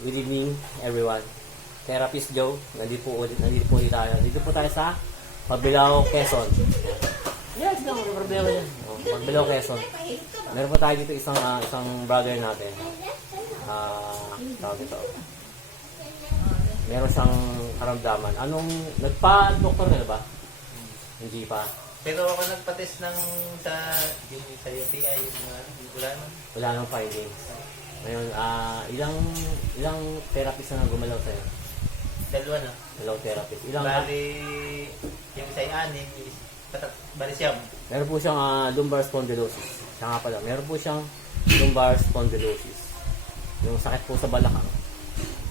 Good evening, everyone. Therapist Joe, nandito po ulit tayo. Dito po tayo sa Pagbilao, Quezon. Yes, no, may problema yan. Pagbilao, Quezon. Meron po tayo dito isang brother natin. Tawag ito. Meron siyang karamdaman. Nagpa-doktor na ba? Hindi pa. Pero ako nagpa-test sa UTI, wala naman. Wala nang findings. Ngayon, ilang therapist na gumalaw sa'yo? Dalawa na. Dalawang therapist. Bali, yung isa yung bali siyam. Meron po siyang lumbar spondylosis. Siya nga pala, meron po siyang lumbar spondylosis. Yung sakit po sa balakang.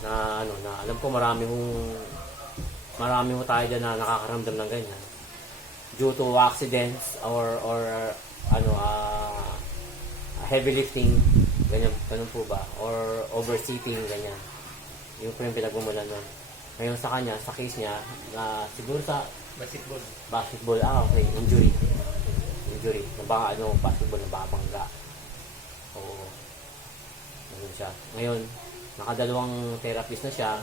Na alam ko marami mo tayo dyan na nakakaramdam ng ganyan. Due to accidents or heavy lifting, ganun po ba? Or overseating, ganyan. Yung po yung pinagmumulan nun. Ngayon sa kanya, sa case niya, siguro sa basketball, okay, injury. Basketball, nababangga. Oo. Ganun siya. Ngayon, nakadalawang therapist na siya.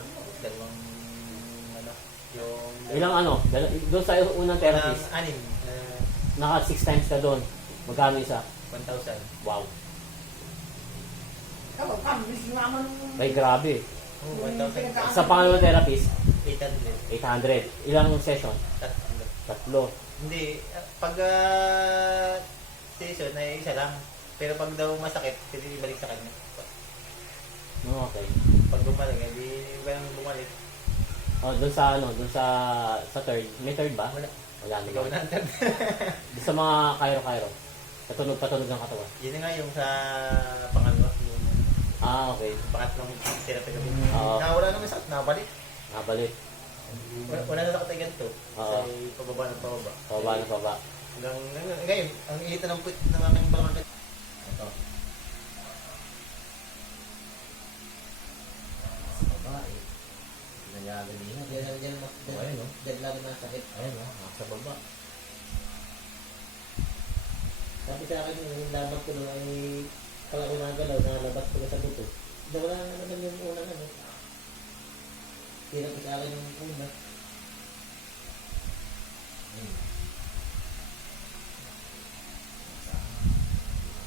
Doon sa unang therapist, naka 6 times ka doon. Magkano isa? 1,000. Wow. Ay, grabe. Oh, 1,000. Sa pangalawang therapist, 800. 800. Ilang session? Tatlo. Hindi. Pag session ay isa lang. Pero pag daw masakit, pwede ibalik sa kanya. Okay. Pag bumalik, hindi ba yung bumalik? Doon sa third. May third ba? Wala. Wala Ikaw naman. na. Doon sa mga kairo-kairo. Patunog ng katawan. Yun nga yung sa pangalawa. Okay. Pangatlong therapy kami. Wala naman sakit, nabalik. Nabalik. Wala na sakit ay ganito. Oo. Kasi pababa ng pababa. Pababa. Hanggang ngayon, ang ihita ng puwit ng aming balakang. Ito. Sa baba eh. Nangyari niya. Diyan lagi masakit. Ayun sa baba. Sabi sa akin, yung laban ko nung ay pala unagalaw, nalabas ko na sa buto. Wala na naman yung unang Tira ko sa akin yung una.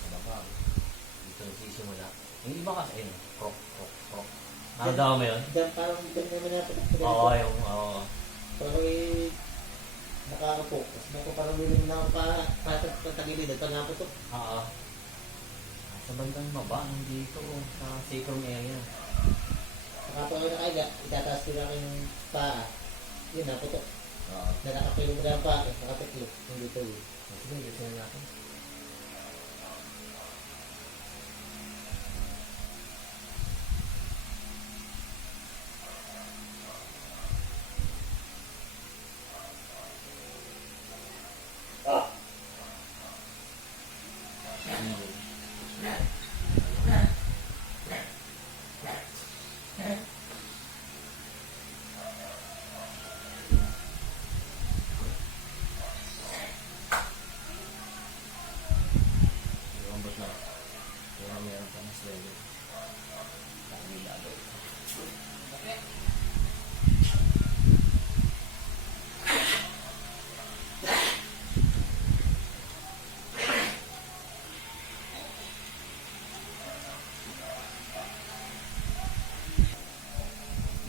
Sa baba. Dito nagsisimula. Yung iba kasi, krok. Nakadawa mo yun? Diyan parang naman natin. Oo. Parang nakakapo. Tapos ako parang willing na ako pa tagilid. Ito nga po ito. Oo. Sa bandang baba, dito sa sacrum area. Nakapang ako nakaiga, itataas ko lang yung paa. Yun na po ito. Oo. Na nakapilong mo na ang paa. Nakapiklo. Yung dito yun. Sige, dito na natin.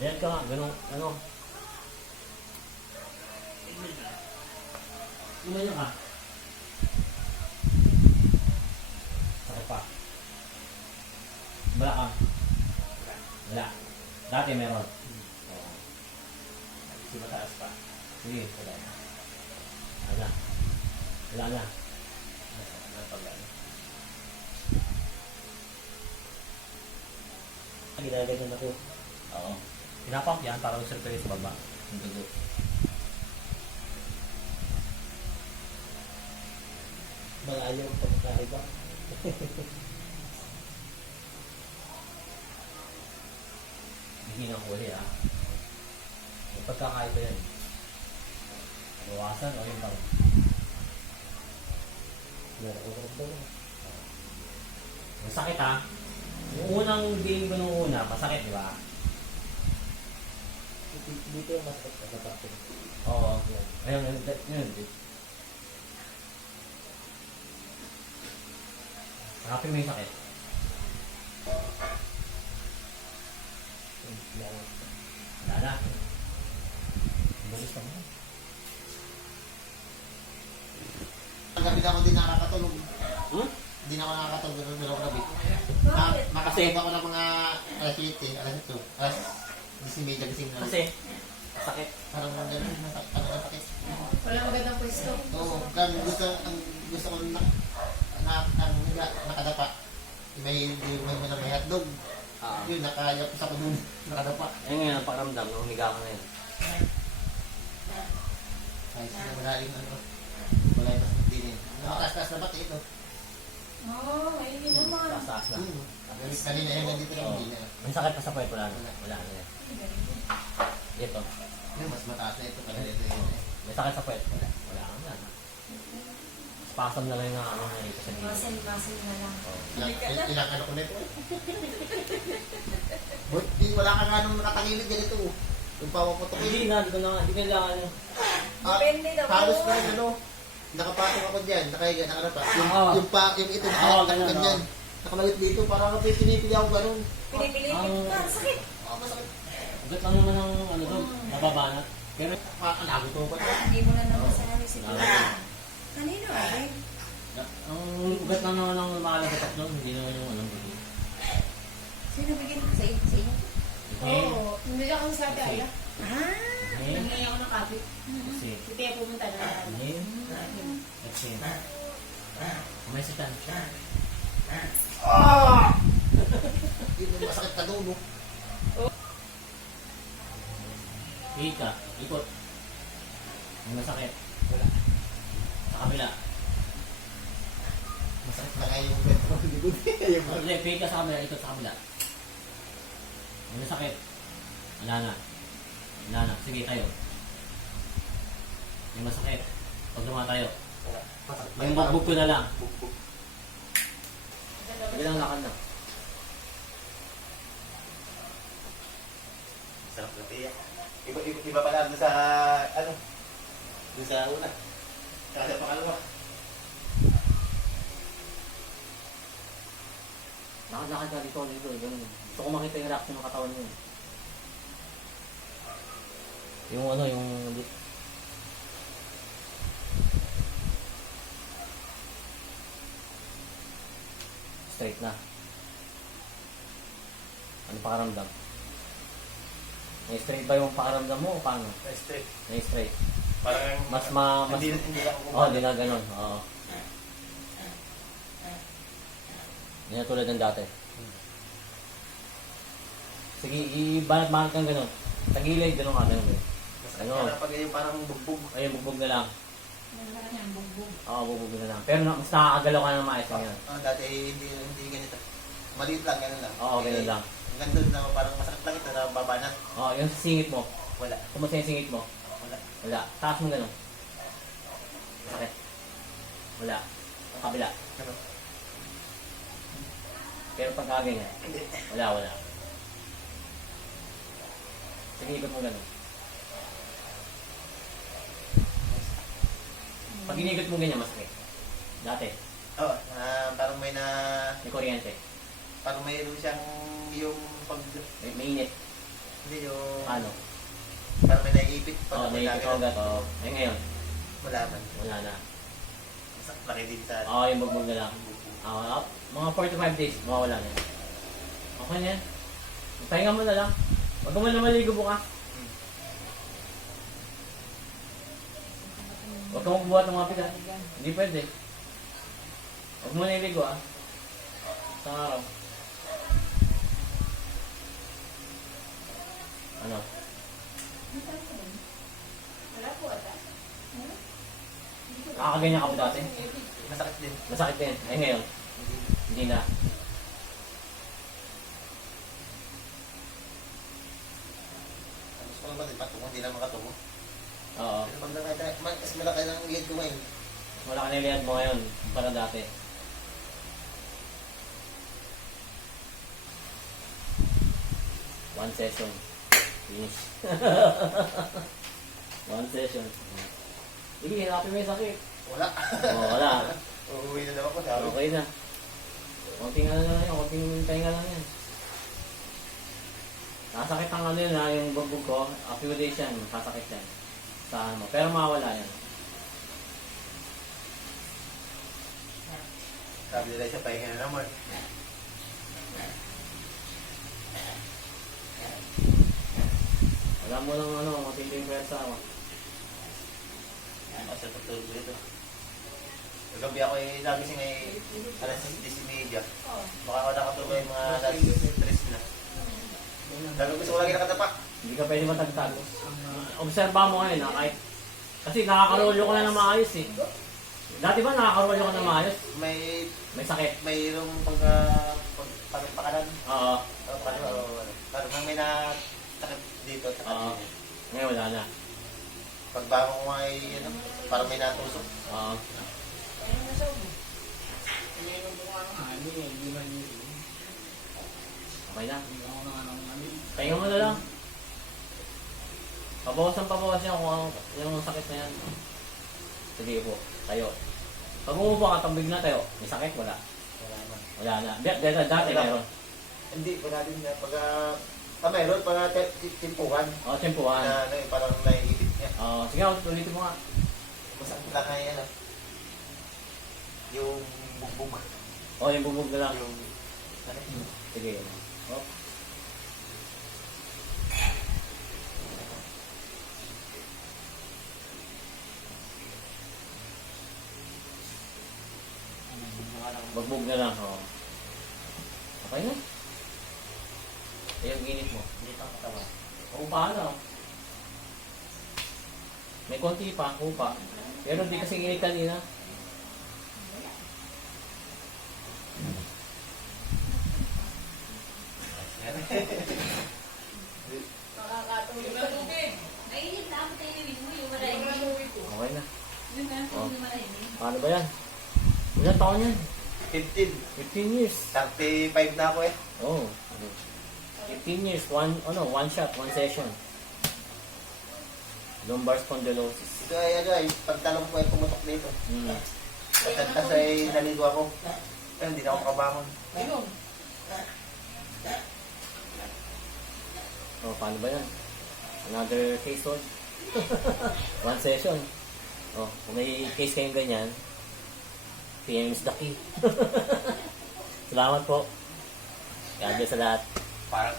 Diyan ka nga, ganun, Umayon ka. Sakit pa. Balakang. Wala. Dati meron. Di mataas pa. Sige. Wala na. Wala na. Ginaganon ako. Oo. Pinapump yan para usir-tuloy sa baba. Yung dugo. Malayo ang pagkakaiba. Hindi ng huli Yung pagkakaiba yan. Bawasan o yung bang? Meron ko rin. Masakit Yung unang game ko nung una, masakit, di ba? Dito yung masakit ka sa parte. Oo. Ayun, yun. Hanapin mo yung sakit. Wala na. Balis na mo. Ang gabi na ako din nakakatulog. Hmm? Hindi na ako nakakatulog ng dalawang gabi. Bakit? Makasave ako ng mga alas 7, alas 8, alas 10 gising na. Kasi, sakit. Parang gano'n, parang sakit. Wala magandang pwesto. Oo, ang gusto ko nakadapa. May hotdog. Ah. Yun, nakayapos ako dun, nakadapa. Ayun ngayon, ang pakiramdam, nung humiga ka ngayon. Ay, sila wala yung ano, wala yung mas din. Nakataas-taas na ba't ito? Oo, ayun yun naman. Taas na. Kanina yung nandito na hindi na. May sakit pa sa puwet, wala na. Wala na yan. Ito. Yung mas mataas na ito pala dito yun eh. May sakit sa puwet, wala. Wala ka na. Spasm na lang yung ano na ito sa dito. Muscle na lang. Ilang ano ko nito eh. Buti wala ka nga nung nakatangilid ganito. Yung pawaputok Hindi na, hindi ko na, hindi kailangan. Depende daw. Halos pa rin ano. Nakapatong ako dyan, nakahiga, nakarapa. Oo. Yung ito, Ganyan, ganyan. Nakamalit dito, parang pinipili ako ganun. Pinipilit ka. Sakit. Masakit. Ugat lang naman ng ano doon, nababanat. Pero, Lago to ba? Hindi mo na naman sabi si Oo. Kanino? Okay. ang ugat lang naman ng lumalagot doon, hindi naman yung ano. Sino bigyan ko sa inyo? Oo, hindi ako sa Kasi, kaya. Ah! Nangyay ako ng kapit. kasi, Si Tia pumunta na. kasi, may sitan. Yun yung masakit ka doon. Ika, ikot. May masakit. Wala. Sa kabila. Masakit na kayo yung kwento ko. Hindi, pika sa kabila, ikot sa kabila. May masakit. Wala na. Wala na. Sige, tayo. May masakit. Pag tayo. May bugbog ko na lang. Sige lang, lakad na. Sarap na tiyak. Iba pala doon sa, ano, doon sa una. Kaya sa pangalawa. Lakad-lakad ka dito. Ganun. Gusto ko makita yung reaction ng katawan mo. Yung ano, yung... Straight na. Ano pakaramdam? May straight ba yung pakaramdam mo o paano? Straight. May straight. Parang, Mas hindi lang ako Oo, di na ganun. Oo. Hindi na tulad ng dati. Sige, ibanat-banat kang ganun. Tagilid, ganun ka, ganun. Ano? Pag yung parang bugbog. Ayun, bugbog na lang. Ano ka niya, bugbog. Oo, bugbog na lang. Pero mas nakakagalaw ka na maayos lang yan. Dati hindi ganito. Maliit lang, ganun lang. Oo, ganun lang. Hanggang doon na parang masakit lang ito na babanat. Oo, yung singit mo. Wala. Kumusta yung singit mo? Wala. Wala. Taas mo ganun. Sakit. Wala. Ang kabila. Ano? Pero pag ganyan, Hindi. wala. Sige, ikot mo ganun. Pag inigot mo ganyan, masakit. Dati, Oo, parang may may kuryente. parang mayroon siyang yung pag, May init. hindi yung, Paano? parang may naiipit. Oo, naiikot ko agad. Oo. Eh ngayon, Wala man. wala na. Masakit laki din sa, Oo, yung bugbog na lang. Mga 4 to 5 days, mawawala na yan. Okay na yan. Pahinga mo na lang. Huwag mo na maligo bukas. Huwag kang magbuhat ng mga pigat. Hindi pwede. Huwag mo na iligo Sa araw. Ano? Wala po ata. Nakakaganyan ka po dati? masakit din. Masakit din. Eh ngayon, hindi na. Gusto ko naman, patungo, hindi lang makatungo. Oo. Pero pag mas malaki ng liad ko ngayon. Wala ka nilihan mo ngayon para dati. One session. Finish. One session. Sige, hinapin mo yung sakit. Wala. Oo, wala. Uuwi na naman ko. Sabi. Okay na. Konting ano lang yan, konting pahinga lang yan. Nasakit ang ano yun ha, yung bugbog ko. A few days yan, sasakit yan. Sa ano, pero mawala yan. Sabi nila siya, pahinga na naman. Wala mo lang ano, matinding pwersa ako. Basta patulog dito. Gabi ako sabi siya ngay alas 10:30. Baka ako nakatulog yung mga alas 3 na. Sabi gusto ko lagi nakatapa. Hindi ka pwede matagtag. Obserba mo ngayon ha, kahit... Kasi nakakarolyo ko na ng maayos eh. Dati ba nakakarolyo ko na maayos? May May sakit. mayroong pagpakanan. Oo. Parang may nasakit dito at saka Oo. dito. Ngayon wala na. Pagbangon ko nga ano, parang may natusok. Oo. Okay na. Pahinga mo na lang. Pabawas yan kung yung sakit na yan. Sige po, tayo. Pag umupo ka, tambig na tayo. May sakit? Wala. Wala naman. Wala na. Dati Wala. meron. Hindi, wala din na. Meron, timpuhan. O, tsempuhan. Na ano, parang naiipit niya. Sige, ulitin mo nga. Masakit lang nga yan. Yung bugbog. O, yung bubog na lang. Yung ano, Sige. O. Bagbog na lang. O. Okay na. Yung ginit mo. dito ang katawan. O, paano? May konti pa, upa. Pero hindi kasi ginit kanina. Nakakatulog ang tubig. Mainit na ako tayo mo yung maraming. Okay na. Yun na, Oh. yung maraming. Paano ba yan? Ilan taon yan? 15. 15 years. 35 na ako eh. Oh. 15 years, one shot, one session. Lumbar spondylosis. Ito ay ano ay, pagtalong ko ay pumutok dito. Mm. Tapos ay naligo ako. Pero hindi na ako makabangon. Ayun. Oh, paano ba yan? Another case on. One session. Oh, kung may case kayong ganyan, PM is the key. Salamat po. God bless sa lahat. Parang